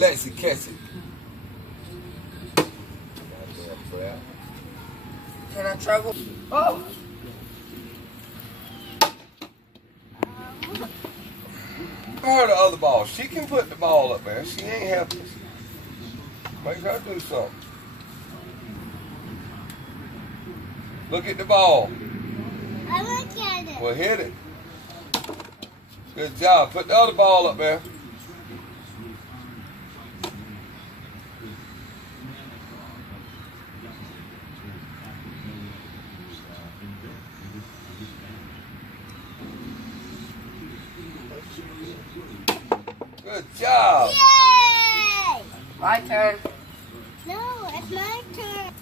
Lexi catch it. Can I travel? Oh! Her the other ball. She can put the ball up there. She ain't helpless. Make her do something. Look at the ball. I look at it. Well, hit it. Good job. Put the other ball up there. Good job. Yay! My turn. No, it's my turn.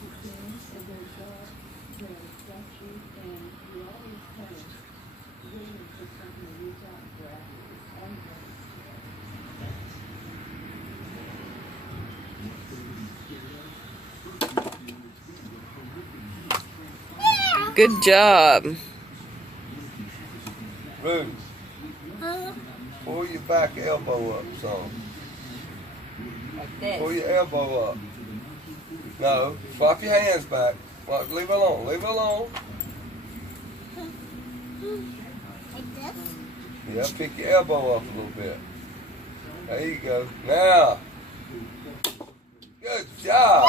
Good job. Ruth, pull your back elbow up some. Like this. Pull your elbow up. No, swap your hands back. Well, leave it alone. Leave it alone. Like this? Yeah, pick your elbow up a little bit. There you go. Now. Good job.